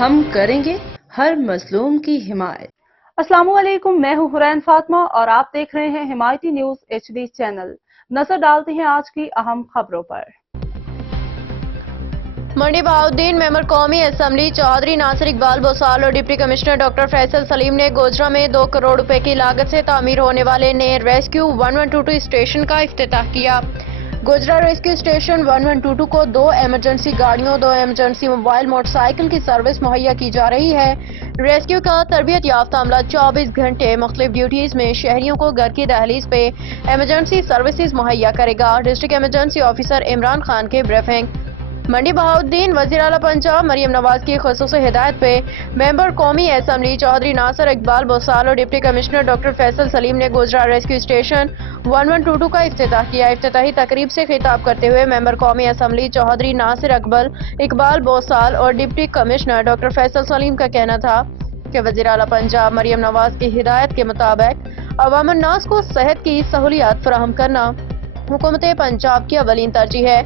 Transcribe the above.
ہم کریں گے ہر مظلوم کی حمایت۔ السلام علیکم، میں ہوں حرین فاطمہ اور آپ دیکھ رہے ہیں حمایتی نیوز HD چینل۔ نظر ڈالتے ہیں آج کی اہم خبروں پر۔ منڈی بہاؤالدین ممبر قومی اسمبلی چودھری ناصر اقبال بوسال اور ڈپٹی کمشنر ڈاکٹر فیصل سلیم نے گوجرا میں 2 کروڑ روپے کی لاگت سے تعمیر ہونے والے نئے ریسکیو 1122 اسٹیشن کا افتتاح کیا۔ گوجرا ریسکیو اسٹیشن 1122 کو 2 ایمرجنسی گاڑیوں 2 ایمرجنسی موبائل موٹر سائیکل کی سروس مہیا کی جا رہی ہے۔ ریسکیو کا تربیت یافتہ عملہ 24 گھنٹے مختلف ڈیوٹیز میں شہریوں کو گھر کی دہلیز پہ ایمرجنسی سروسز مہیا کرے گا۔ District emergency officer Imran Khan کے بریفنگ۔ منڈی بہاؤالدین وزیر اعلیٰ پنجاب مریم نواز کی خصوصی ہدایت پہ ممبر قومی اسمبلی چودھری ناصر اقبال بوسال اور ڈپٹی کمشنر ڈاکٹر فیصل سلیم نے گوجرا ریسکیو اسٹیشن 1122 کا افتتاح کیا۔ افتتاحی تقریب سے خطاب کرتے ہوئے ممبر قومی اسمبلی چودھری ناصر اقبال بوسال اور ڈپٹی کمشنر ڈاکٹر فیصل سلیم کا کہنا تھا کہ وزیر اعلیٰ پنجاب مریم نواز کی ہدایت کے مطابق عوام الناس کو صحت کی سہولیات فراہم کرنا حکومت پنجاب کی اولین ترجیح ہے۔